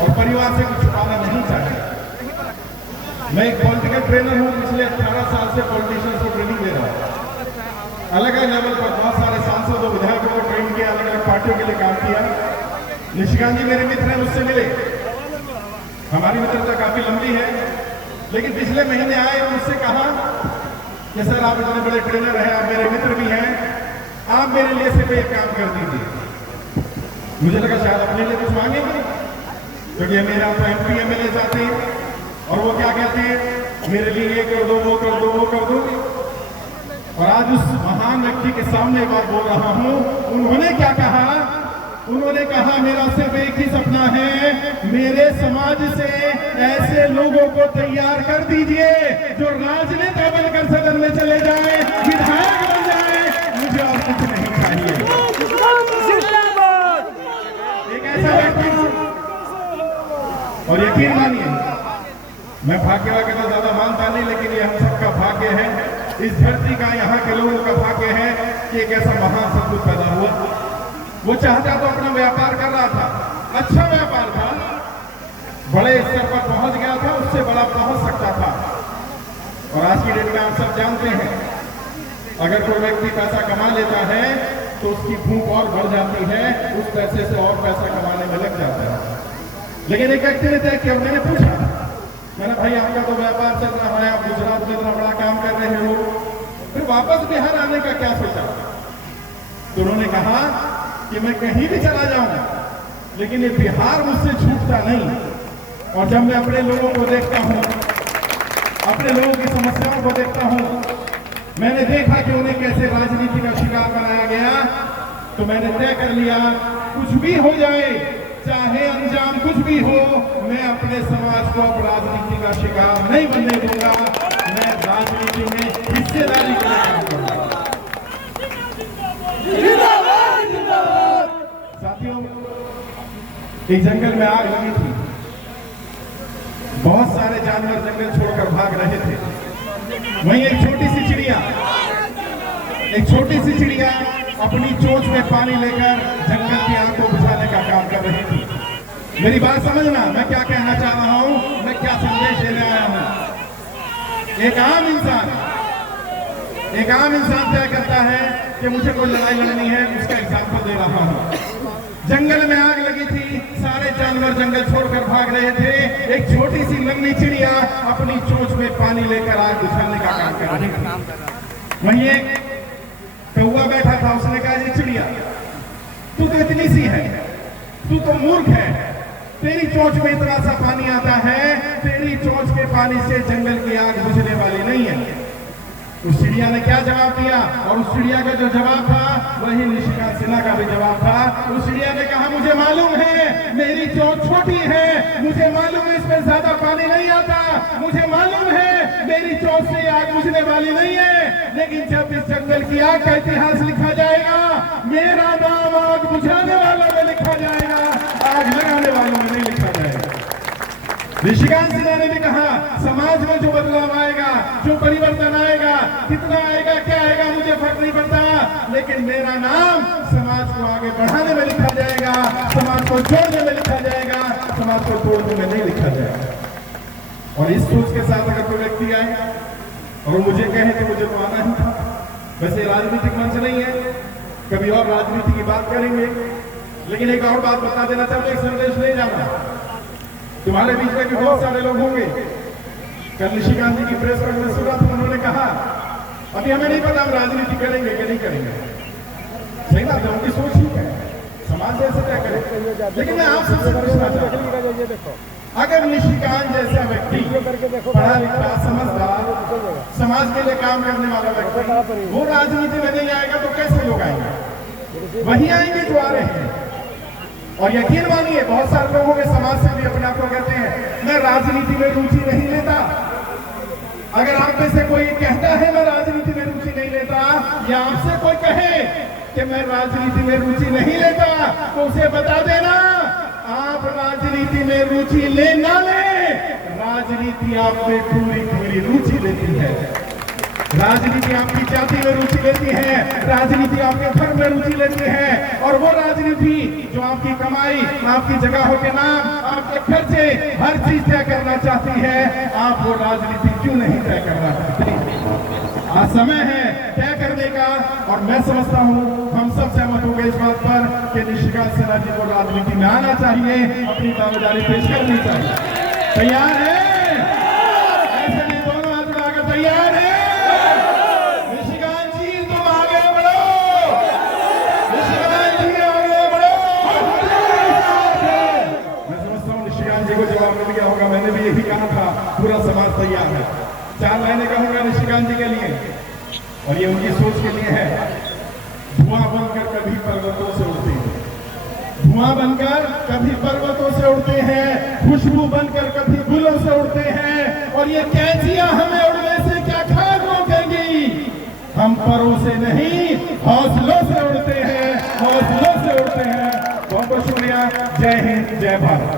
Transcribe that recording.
और परिवार से कुछ छुपाना नहीं चाहते। मैं एक पॉलिटिकल ट्रेनर हूँ, पिछले 18 साल से पॉलिटिशियंस को ट्रेनिंग दे रहा हूँ। अलग अलग लेवल पर बहुत सारे सांसदों विधायकों को ट्रेन किया, अलग अलग पार्टियों के लिए काम किया। निशिकांत जी मेरे मित्र हैं, मुझसे मिले, हमारी मित्रता काफी लंबी है, लेकिन पिछले महीने आए और मुझसे कहा कि सर आप इतने बड़े ट्रेनर हैं, आप मेरे मित्र भी हैं, आप मेरे लिए सिर्फ एक काम कर दीजिए। मुझे लगा शायद अपने लिए कुछ मांगेंगे, क्योंकि मेरे आप MP MLA जाते हैं और वो क्या कहते हैं, मेरे लिए ये कर दो, वो कर दो, वो कर दो। और आज उस महान व्यक्ति के सामने बात बोल रहा हूं। उन्होंने क्या कहा? उन्होंने कहा मेरा सिर्फ एक ही सपना है, मेरे समाज से ऐसे लोगों को तैयार कर दीजिए जो राजनेता बनकर सदन में चले जाए, विधायक बन जाए, मुझे और कुछ नहीं चाहिए। एक ऐसा व्यक्ति, और यकीन मानिए मैं भाग्य का ज्यादा मानता नहीं, लेकिन ये हम सबका भाग्य है, इस धरती का, यहाँ के लोगों का भाग्य है कि एक ऐसा महान सपूत पैदा हुआ। वो चाहता तो अपना व्यापार कर रहा था, अच्छा व्यापार था, बड़े स्तर पर पहुंच गया था, उससे बड़ा पहुंच सकता था। और आज की डेट में आप सब जानते हैं, अगर कोई व्यक्ति पैसा कमा लेता है तो उसकी भूख और बढ़ जाती है, उस पैसे से और पैसा कमाने में लग जाता है। लेकिन एक व्यक्ति ने तय किया, मैंने पूछा, मैंने भाई आपका तो व्यापार चल रहा है, आप गुजरात में इतना बड़ा काम कर रहे हो, फिर वापस बिहार आने का क्या सोचा? तो उन्होंने कहा कि मैं कहीं भी चला जाऊं, लेकिन ये बिहार मुझसे छूटता नहीं। और जब मैं अपने लोगों को देखता हूं, अपने लोगों की समस्याओं को देखता हूं, मैंने देखा कि उन्हें कैसे राजनीति का शिकार बनाया गया, तो मैंने तय कर लिया कुछ भी हो जाए, चाहे अंजाम कुछ भी हो, मैं अपने समाज को अब राजनीति का शिकार नहीं बनने दूंगा। मैं राजनीति में हिस्सेदारी के लिए काम करूंगा। साथियों, एक जंगल में आग लगी थी, बहुत सारे जानवर जंगल छोड़कर भाग रहे थे। वहीं एक छोटी सी चिड़िया अपनी चोंच में पानी लेकर जंगल की आग को बुझाने का काम कर रही थी। मेरी बात समझना, मैं क्या कहना चाह रहा हूं, मैं क्या संदेश देने आया हूं। एक आम इंसान तय करता है कि मुझे कोई लड़ाई लड़नी है, उसका एग्जाम्पल दे रहा हूं। जंगल में आग लगी थी, सारे जानवर जंगल छोड़कर भाग रहे थे, एक छोटी सी नन्ही चिड़िया अपनी चोंच में पानी लेकर आग बुझाने का काम कर रही थी। वहीं एक कौवा बैठा था, उसने कहा ये चिड़िया तू तो इतनी सी है, तू तो मूर्ख है, तेरी चोंच में इतना सा पानी आता है, तेरी चोंच के पानी से जंगल की आग बुझने वाली नहीं है। उस चिड़िया ने क्या जवाब दिया? और उस चिड़िया का जो जवाब था वही निशिकांत सिन्हा का भी जवाब था। उस चिड़िया ने कहा मुझे मालूम है मेरी चोंच छोटी है, मुझे मालूम है इसमें ज्यादा पानी नहीं आता, मुझे मालूम है मेरी चोंच से आग बुझने वाली नहीं है, लेकिन जब इस जंगल की आग का इतिहास लिखा जाएगा, मेरा नाम आग बुझाने वालों में लिखा जाएगा, आग लगाने वालों में नहीं लिखा जाएगा। निशिकांत सिन्हा ने भी कहा समाज में जो बदलाव आएगा, जो परिवर्तन आएगा, कितना आएगा, क्या आएगा, मुझे फर्क नहीं पड़ता, लेकिन मेरा नाम समाज को आगे बढ़ाने में लिखा जाएगा, समाज को जोड़ने में लिखा जाएगा, समाज को तोड़ने में नहीं लिखा जाएगा। और इस सोच के साथ अगर कोई व्यक्ति आए और मुझे कहे कि मुझे तो आना ही था, वैसे राजनीतिक मंच नहीं है, कभी और राजनीति की बात करेंगे, लेकिन एक और बात बता देना चाहता हूं, एक संदेश ले जाना, तुम्हारे बीच में भी बहुत सारे लोग होंगे। कल निशिकांत जी की प्रेस कॉन्फ्रेंस सुना था, उन्होंने कहा अभी हमें नहीं पता हम राजनीति करेंगे कि नहीं करेंगे। सही बात है, उनकी सोच ही है, समाज जैसे क्या करे। लेकिन मैं आप सबसे पूछना चाहता हूं, अगर निशिकांत जैसा व्यक्ति पढ़ा लिखा, समझदार, समाज के लिए काम करने वाला व्यक्ति वो राजनीति में नहीं आएगा तो कैसे लोग आएंगे? वही आएंगे जो आ रहे हैं। और यकीन मानिए बहुत सारे लोगों के समाज से भी अपने आप को कहते हैं मैं राजनीति में रुचि नहीं लेता। अगर आप में से कोई कहता है मैं राजनीति में रुचि नहीं लेता, या आपसे कोई कहे कि मैं राजनीति में रुचि नहीं लेता, तो उसे बता देना आप राजनीति में रुचि ले ना ले, राजनीति आप में पूरी रुचि लेती है। राजनीति आपकी जाति में रुचि लेती है, राजनीति आपके धर्म में रुचि लेती है, और वो राजनीति जो आपकी कमाई, आपकी जगहों के नाम, आपके हर चीज तय करना चाहती है, आप वो राजनीति क्यों नहीं तय करना चाहते? आज समय है तय करने का, और मैं समझता हूं हम सब सहमत हो गए इस बात पर कि निशिकांत सिन्हा जी को राजनीति में आना चाहिए, अपनी दावेदारी पेश करनी चाहिए। तैयार है? ऐसे नहीं, दोनों हाथ उठाकर तैयार है? निशिकांत जी तुम आगे बढ़ो, निशिकांत जी आगे बढ़ो। मैं समझता हूं निशिकांत जी को जवाब मिल गया होगा, मैंने भी यही कहा था, पूरा समाज तैयार है। 4 लाइनें कहूंगा निशिकांत जी के लिए, और ये उनकी सोच के लिए है। धुआं बनकर कभी पर्वतों से उड़ते हैं, धुआं बनकर कभी पर्वतों से उड़ते हैं, खुशबू बनकर कभी गुलों से उड़ते हैं, और ये कैंचियां हमें उड़ने से क्या खाक रोकेंगी? हम परों से नहीं, हौसलों से